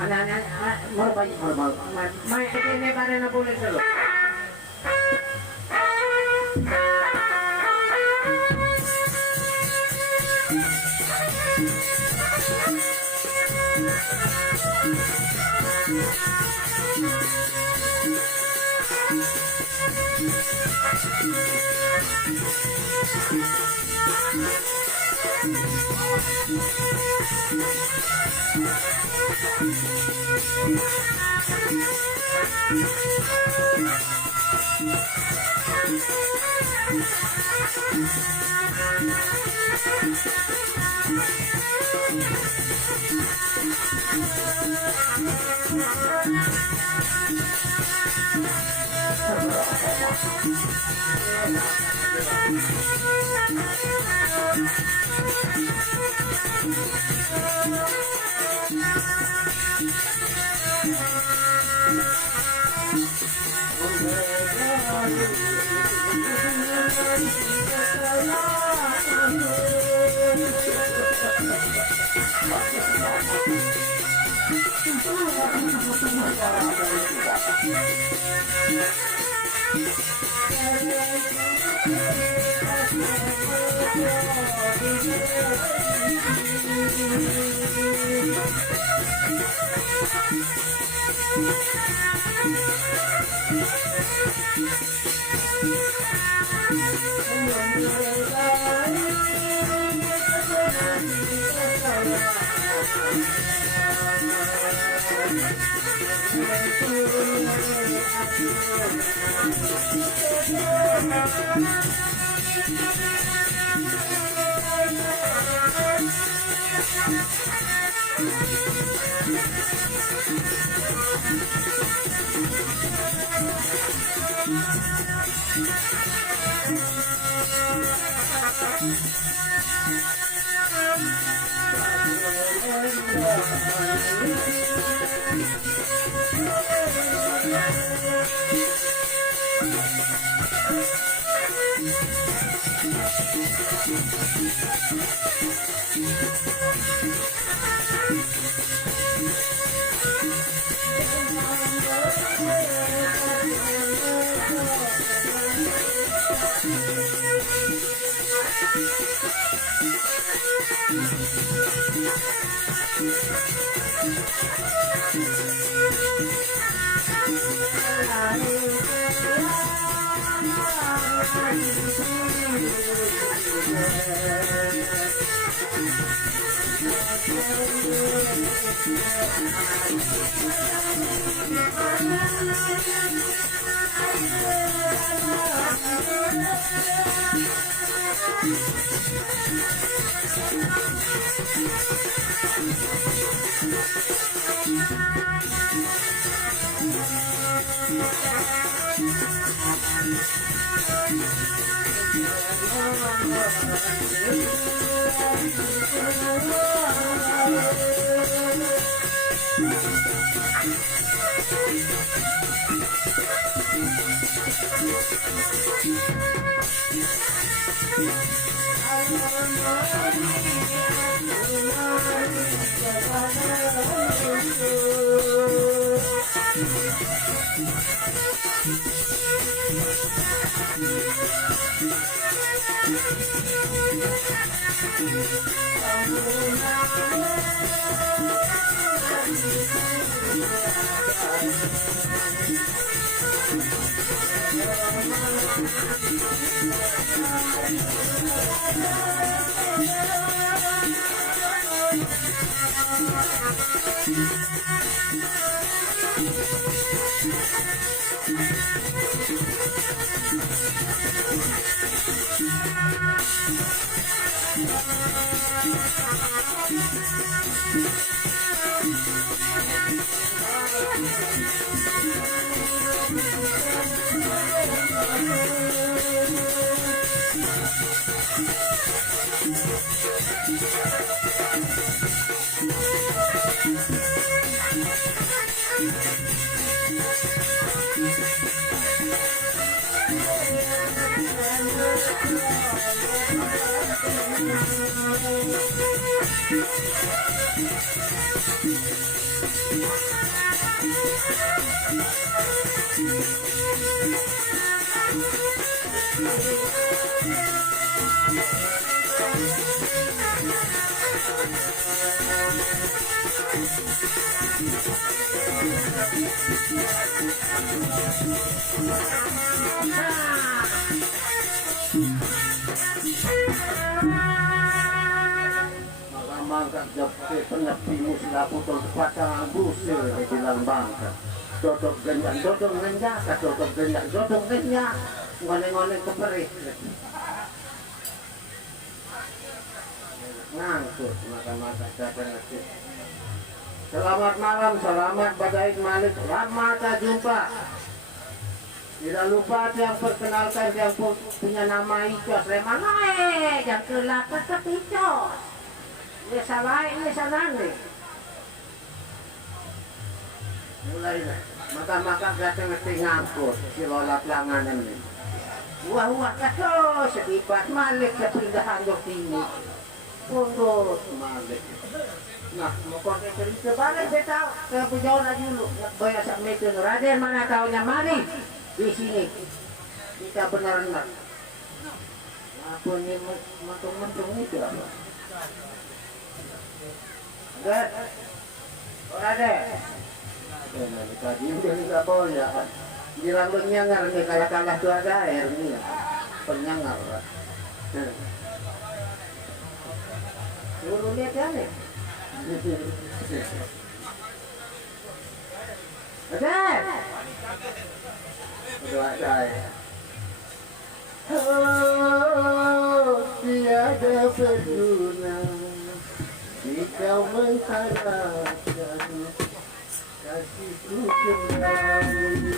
Anak-anak, mau main ini pada nak boleh dulu. Mangkat jopke penepimu silaputol patang buse bilang bangka dodok gendang dodok nenjaka dodok gendang dodok nenyak ngoleng-ngoleng keperih ngangkut mata-mata datang lagi. Selamat malam, selamat bagaid malik, selamat jumpa. Tidak lupa yang perkenalkan yang punya nama Icos Remana yang ke-8 tapi Icos. Ini salah, ini salah nih. Mulai nih, maka datang ngerti ngangkut si lolat langanan nih. Wah kaso, sedibat malik sepindahan jok ini. Pondok malik. Nah, mau konten cerita balik saya tahu. Saya punya orang dulu. Banyak sak meter. Raden mana tahunya mari di sini. Kita benar-benar. Apa ini mentung-mentung itu apa? Ada? Ada? Tadi udah nggak boleh. Bilang penyangar nih kalah tuh ada air nih. Penyangar. Suruh lihat ya nih. Ada? Udah ada ya. Oh, tiada berguna jika mengharapkan kasihku kembali.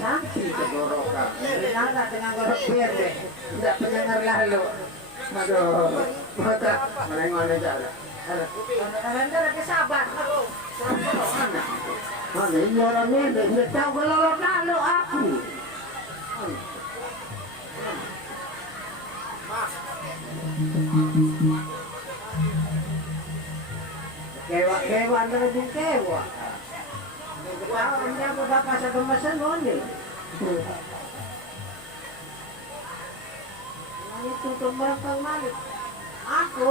Sanksi kegorokan, nada dengan gorok berde, tidak pendengar lalu. Aduh, mata mana cara. Ada kesabar. Mana ini orangnya tidak tahu kalau lalu aku. Kewa anda lebih kewa. Orangnya bapak saya kemesan ini. Itu kembang malik. Aku.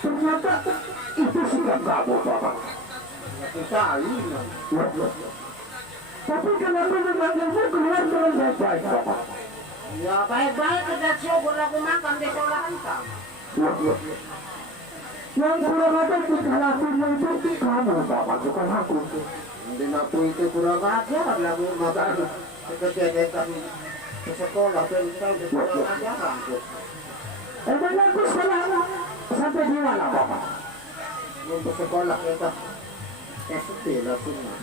Ternyata itu sudah kamu, Bapak. Sekali. Tapi kenapa memanggilnya keluar dengan baik-baik, Bapak? Ya baik-baik kita coba aku makan di sekolahan kamu. Yang kurang ajar tingkah lakunya itu kamu, Bapak, bukan aku. Dan aku itu kurang ajar lagu makan. Kejadian kami ke sekolah dan saya di sekolah ajaran. Emang aku sekolah sampai di mana, Bapak? Untuk sekolah kita SD lah semua.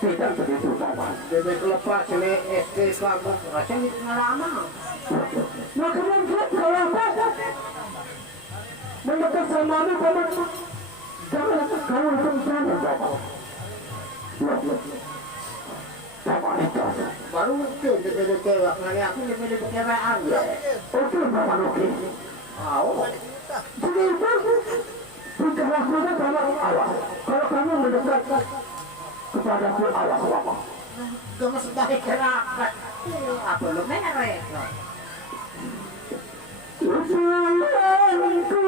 Tidak begitu, Bapak. Jadi lepas dari SD kamu rasanya itu lama. Makanya kalau apa? Mendekat sama aku, Bapak. Jangan kamu itu sana, Bapak. Bapak itu Baru itu dipilih cewek, ngani aku dipilih cewek aja. oke, Bapak, oke. Oh, Jadi itu tingkah lakunya Bapak awas. Kalau kamu mendekat kepadaku awas, Bapak. gemes baik kerabat. Apa lu merek? Usulan kuatan imanku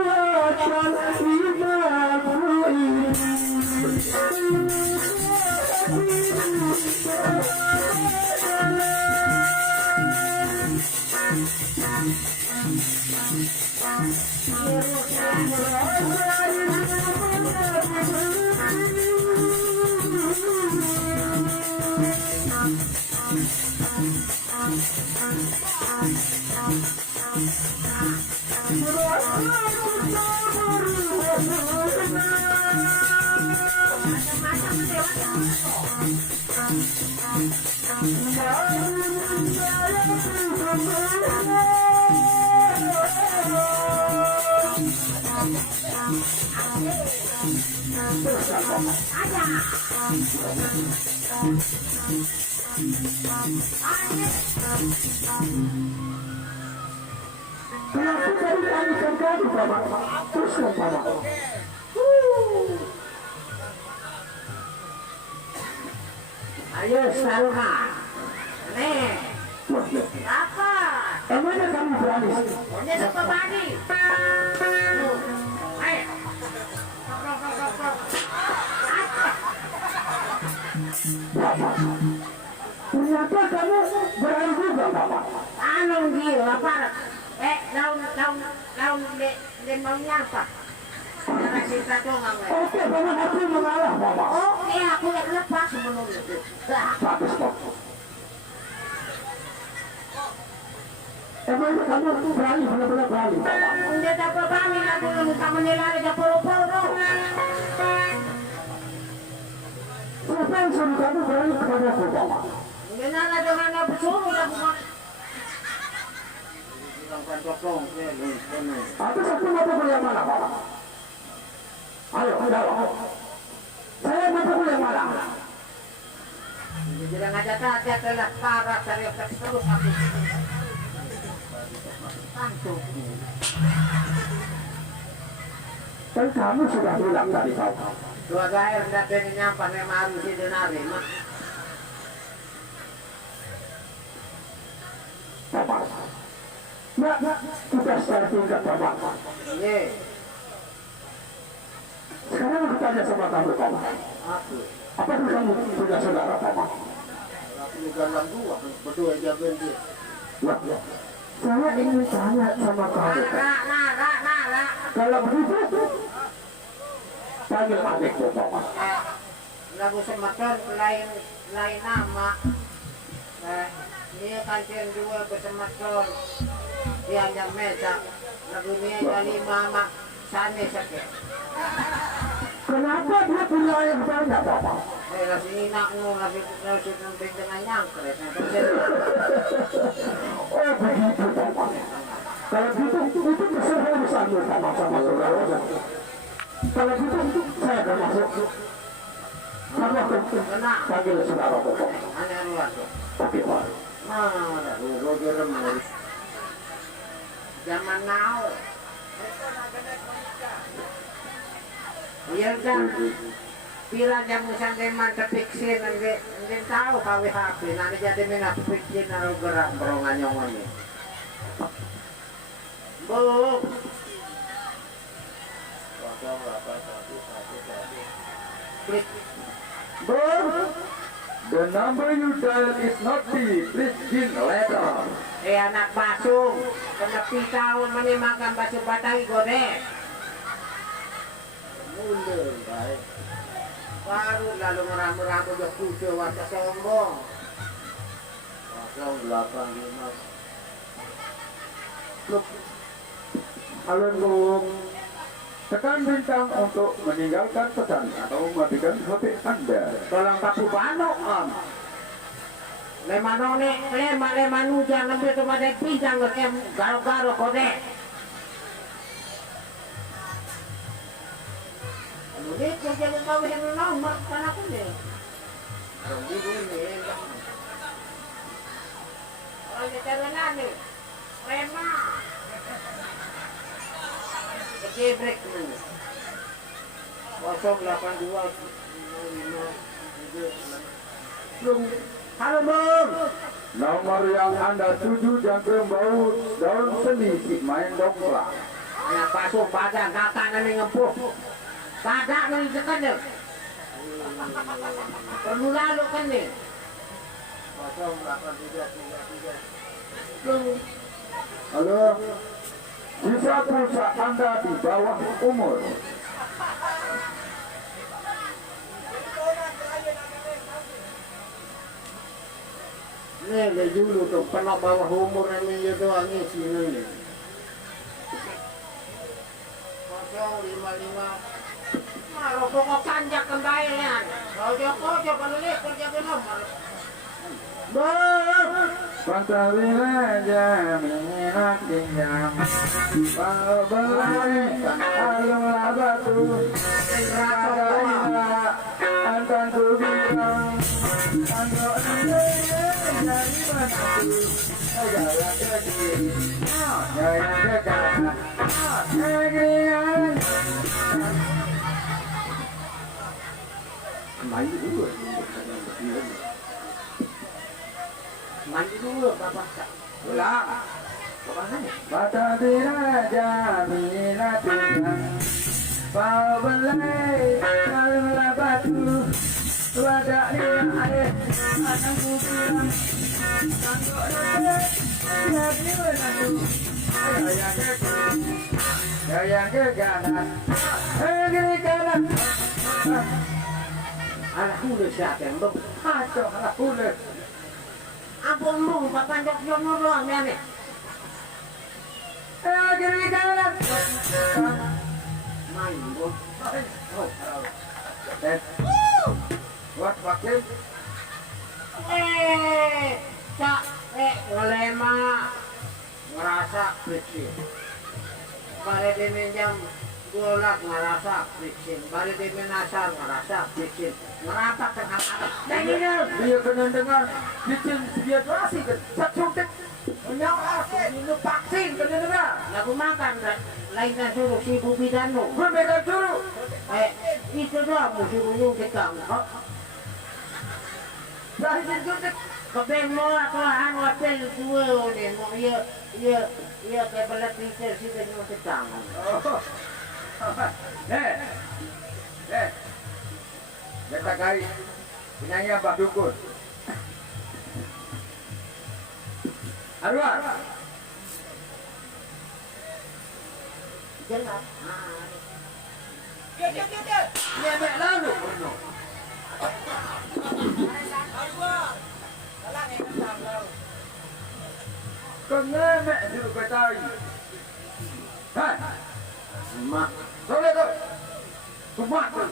Kenapa tadi kami terjadi, Bapak? Teruskan, Bapak. Ayo Salma. Nih. Apa? Emangnya kamu berani? Ini apa bani? Ayo. Bapak, ternyata kamu berani juga, Bapak. Anu gila, Pak. Daun de maunya apa? Jangan cerita doang. Oke, Bapak, aku mengalah, Bapak. Oke, aku yang lepas sebelum itu. Bagus, Bapak. Emangnya kamu berani, benar-benar berani, Bapak. Udah dapat bani lagi minta menilai ke poro-poro. Siapa yang suruh kamu berani kepada aku, Bapak? Gimana dengan apa suruh aku mak? Atas aku mata kuliah mana, Bapak? Ayo, jawab. Saya mata kuliah mana? Bilang aja saja telah parah dari terus aku. Tantu. Dan kamu sudah bilang tadi, Bapak. Dua gair datang nyampa memang si denari mak. Bapak, kita secara tingkat, Bapak. Ye. Sekarang aku tanya sama kamu, Paman. Apakah kamu punya saudara, Paman? Aku galang dua, berdua jagain dia. Wah, saya ingin tanya sama kamu. Kalau begitu, panggil adikku, Paman. Lagu sematon lain nama. Ini kancing dua bersematon. Dia yang meja. Lagu ini dari mama sana sakit. Kenapa dia punya air banyak, Paman? Lagi nak lagi nambing dengan nyangkret. Oh begitu, Paman. Kalau gitu, itu terserah urusanmu sama saudara. Kalau gitu, saya akan masuk. Kamu akan panggil saudara, Paman. Aneh luar tuh. Oke, Pak. Mana gue remur. Zaman now. Iya kan. Bila jam sandeman kepiksin nggak tahu kawe HP. Nanti jadi minat piksin lalu gerak berongan nyongonnya. Bu. Klik. Bu. The number you dial is not busy. Please begin later. Anak basung. Kena pitau menimakan basung batang godek. Mundur, baik. Baru lalu ngeramu-ramu ke kuda wajah sombong. 085. Halo, Bung. Tekan bintang untuk meninggalkan pesan atau mematikan HP Anda. Tolong papu banok, Om. Lemanone, lemanu jangan sampai kepada pisang ke garo-garo kodek. Ini kerja kau yang nomor kan aku nih. Dong di sini. Kalau kita nani, rema. Kejebrek dulu. 082 Bung. Halo Bung. Nomor yang Anda tuju jangkrim bau daun sendi si main dongkrak. Ya pasung badan kakak nanti ngempuh. Badak nanti sekadar. Perlu lalu kan nih. 08333. Bung. Halo. Bisa pulsa Anda di bawah umur. Nih dulu tuh pernah bawah umur ini ya doang isi ini. 055. Kalau pokok kanjak kembalian. Ojo penulis kerja ke nomor. Bang. Pantarina jaminan tinggal Balbalai alumlah batu Ragadina antan tubilang Anggok nandanya jadi menantu Jaya kekiri Jaya kekana Negerian Main dulu Mandi dulu Bapak. Ulang. Bata dina jamina tinggal Balbalai alumlah batu Wadak dina air anakku bilang Anggok nandanya jadi menantu Jaya kekiri Jaya kekana Negeri kanan Anak kuda siapa yang Kacau anak kuda Ampun mung, papan jok doang ya nih. Kiri kanan Main bos. Buat wakil Cak, ngelema ngerasa friksi. Bari diminjam golak ngerasa friksi. Bari diminasar ngerasa friksi. Ngerapak tengah atas. dia kena dengar bikin dia terasi kan sacutek Menyokak, minum vaksin kena dengar. Lagu makan lain kan suruh si Bubi Danu. berbeda dulu Itu doang mesti bunuh kita. dari sacutek Kebeng mo ako ang hotel dua ni mo iya kay balat teacher si dengan ketangan. Jatah kari penyanyi Abah Dukun. Arwah. Jelas. Dia mek lalu. Kenapa dulu betai? Hai. Mak. Boleh tu. Kumat tu.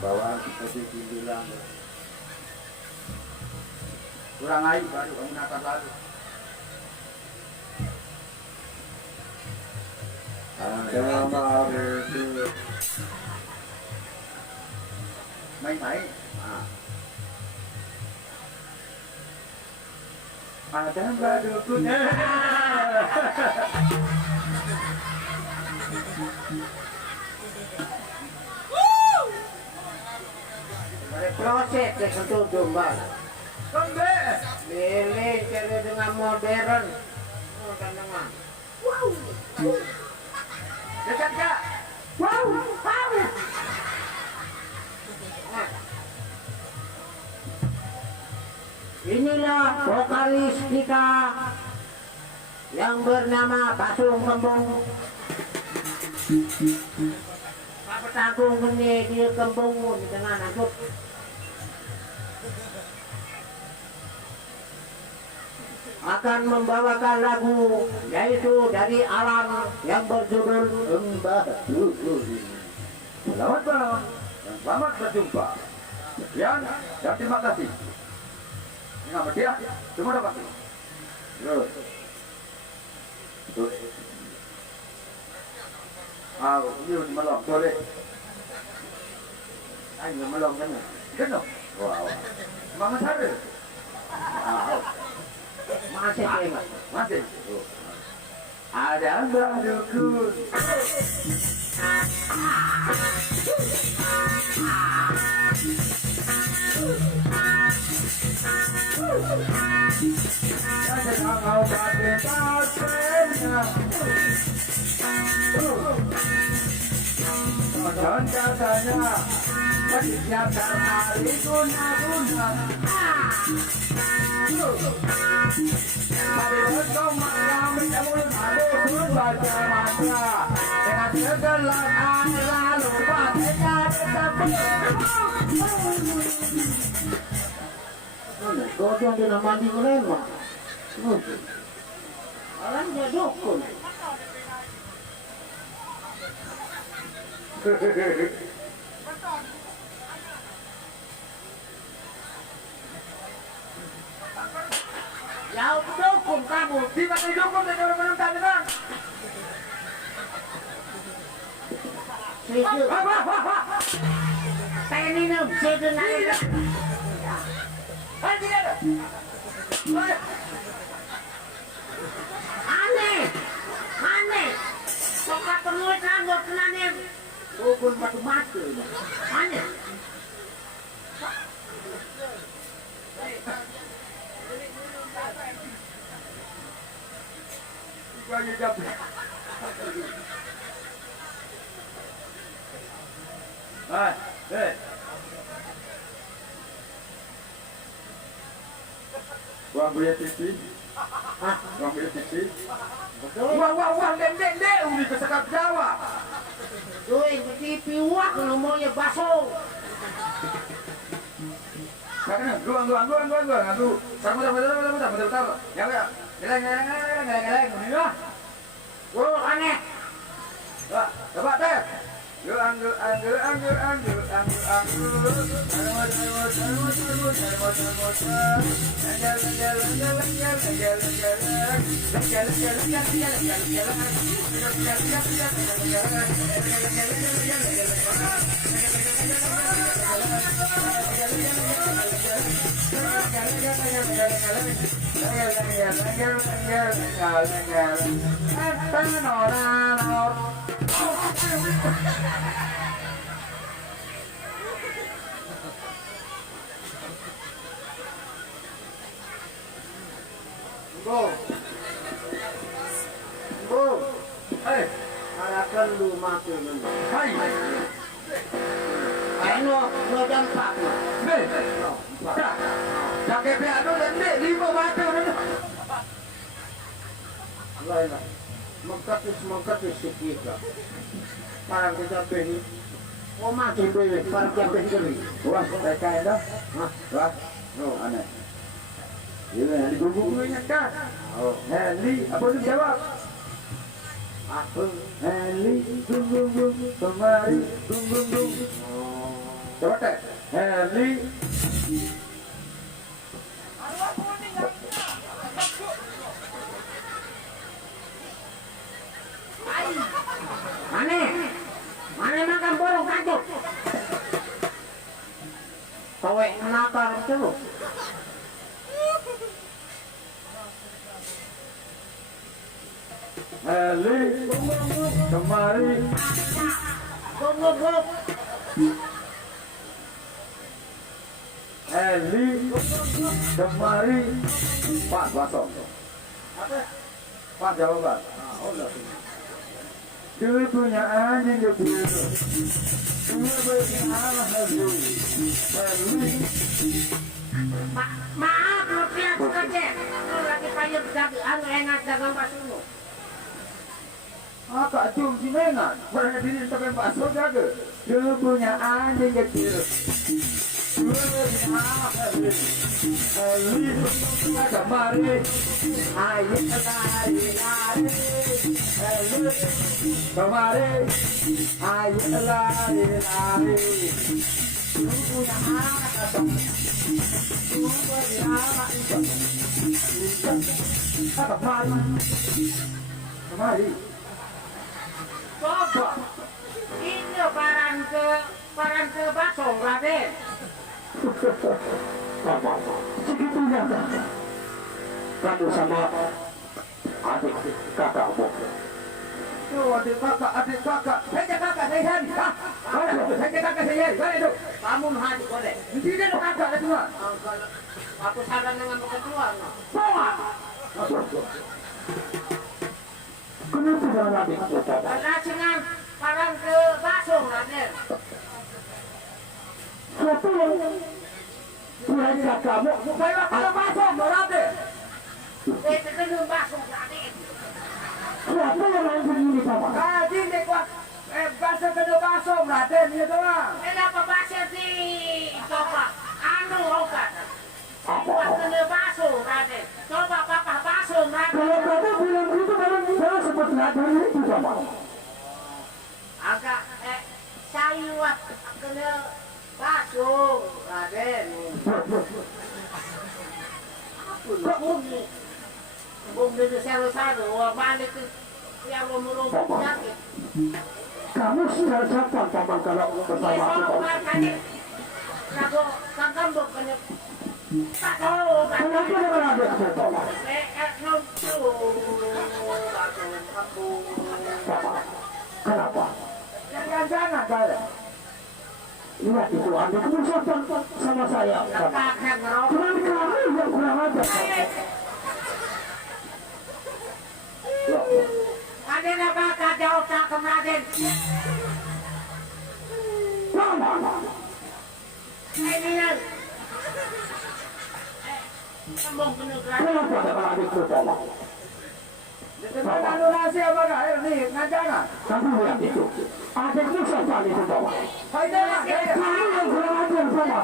Bawaan kita bilang Kurang air baru kamu nakal lalu. Main-main. Ada badukun. proses untuk domba. Kembe. Lele cari dengan modern. Dengan. Wow. Dekat kak. Wow. Wow. Inilah vokalis kita yang bernama Pasung Kembung. Pak Petagung ini dia Kembung di tengah nasut. Akan membawakan lagu yaitu dari alam yang berjudul Mbah Dulu. Selamat malam dan selamat berjumpa. Sekian dan terima kasih. Ingat berdia, semua dapat. Terus. Ini melong boleh. Ayo melong kan? Kenapa? Wah. Mama saya. Masih tengok. Masih. Ada Mbah Dukun. Jangan kau pakai tasnya. Jangan katanya. Menyiapkan hari guna-guna. Tapi kau malam menyambut pun baca mantra dengan segala lalu pakainya tetap. Kau yang dia mandi mereka. Orangnya dukun. Ya dukun kamu. Di mana dukun dan orang menentang dengan? Saya minum, saya dengar. Aneh, aneh. Sokat penulis rambut kenanya. Dukun matu-matu. Aneh. Banyak jawab. Uang beli TV. Uang beli TV. Uang dek, udah kesekap Jawa. Tuh, TV wak nomornya baso. Karena luang. Tahu. Ya. Geleng. Ini lah. Aneh. Coba teh. Anggur. Bung. Bung. Harapan lu mati lu. Hai. Ayo no jam 4. Nih. Dah. Jaga piano dan nih 5 batu nih. Lain. Mengkatis sikit. Parang kita beli. Oh mati beli. Parang kita beli. Wah, mereka itu. Wah. Oh, aneh. Ini yang digubuk-gubuknya kan? Oh, Heli, apa tu jawab? Apa? Heli, gung, kemari, gung. Coba teh, Heli. Mana makan borong kancuk? Kowe nakar terus. Heli, kemari. Gok. Heli, kemari. Pak, basok. Apa? Pak, jawaban. Dulu punya anjing kecil. Dulu punya anak Heli. Maaf, lu pihak kerja. Lu lagi payah dagang, enak dagang bakso. Kak Cung si Dengan, pernah diri pakai bakso jaga. Dulu punya anjing kecil. Dulu punya anak Heli. Heli, kemari. Ayo lari. Heli, kemari. Ayo lari. Dulu punya anak kecil. Dulu punya anak kecil. Kemari. Coba. Ini barang ke bakso, Raden. Segitunya kamu sama adik kakakmu. Tuh adik kakak. Saya kakak saya hari. Hah? Mana? Saya kakak saya hari. Mana itu? Kamu hadir boleh. Di sini ada kakak ada semua. Aku saran dengan ketua. Bawa. Kenapa dengan adik kakak? Karena dengan barang ke bakso, Raden. Siapa yang Tuhan kakakmu? Saya kalau masuk berarti. Itu kena bakso, Raden. Siapa yang lanjut ini sama? Kaji dek wah. Bahasa kena bakso berarti dia doang. Kenapa bakso sih? Coba, anu obat. Buat kena bakso, Raden. Coba papa bakso, Raden. Kalau kakak bilang gitu, saya seperti ada itu sama. Agak saya kena bakso, Raden. Apa nih? Bung dari selo-selo, balik ke yang ngomong penyakit. Kamu sudah siapa sama kalau bersama aku? Lagu Kembung kena tak tahu. Kenapa dengan adik kakak? Kenapa? Jangan kalian. Lihat itu adikmu siapa sama saya? Cuman kamu yang kurang ajar. Ada apa jawab tak kemarin? Ini yang Kembung kena keras. Kenapa dengan adikmu sama? Dengan anu rahasia apa kak? Nih ngajangan. Kamu lihat itu. Adikmu siapa di bawah? Hai jangan. Kamu yang kurang ajar sama.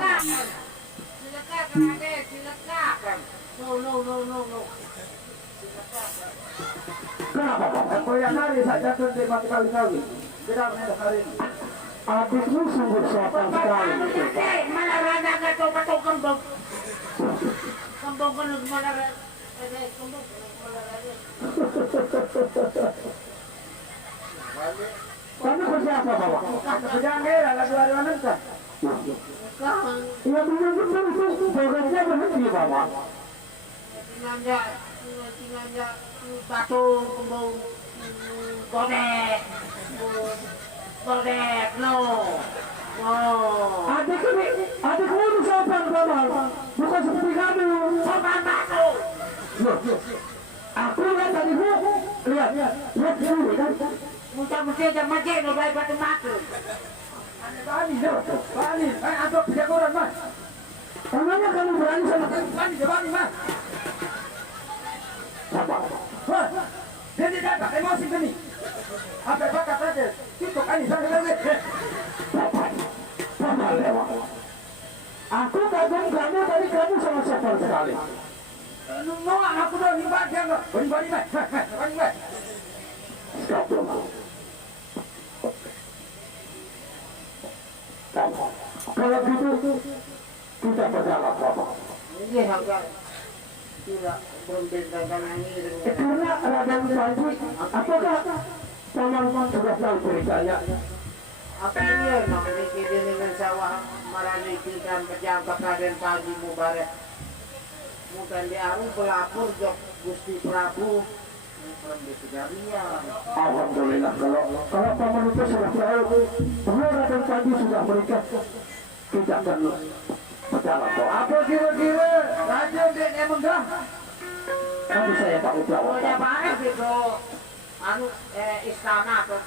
Cilokak, Raden, cilokak. No. Kenapa Pak? Aku yang hari saja tuh di mati kali. Tidak pernah hari ini. Adikmu sungguh sopan sekali. Malah rada nggak coba Kembung. Kembung kena malah Kembung malah rada. Kamu kerja apa Bapak? Jangan lagu hari mana kan? Ya benar-benar itu programnya berhenti Bapak. Tinanja batu Kembung godek no. Adikmu itu sopan Bapak. Bukan seperti kamu. Sopan batu. Aku lihat tadi bu, lihat sendiri kan. Muntah-muntah aja macet, no baik batu mata. Bani dong, bani. Atau jagoran mas. Emangnya kamu berani sama Bani, bani mas. apa? Wah, jadi dapat emosi gini. Apa bakat aja? Itu kan sana lagi. Sama lewat. Aku kagum kamu tadi kamu sama siapa sekali. Nunggu aku dong himbang jangan. Bani mas, bani mas. Stop dulu. Kalau gitu kita berjalan apa? Ini agak tidak berbentangan iring. Karena Raden Panji, apakah paman sudah tahu ceritanya? Apa ini? Namanya kiri dengan sawah maraniki dan pejabat Raden Panji Mubarak. Bukan diaruh pelapor jok Gusti Prabu. Bukan di Segaria. Alhamdulillah kalau paman itu sudah tahu bahwa Raden Panji sudah menikah, kita akan berjalan kok. Apa kira-kira raja dia emang dah? Nanti saya tahu jawab. Pokoknya baik itu anu istana atau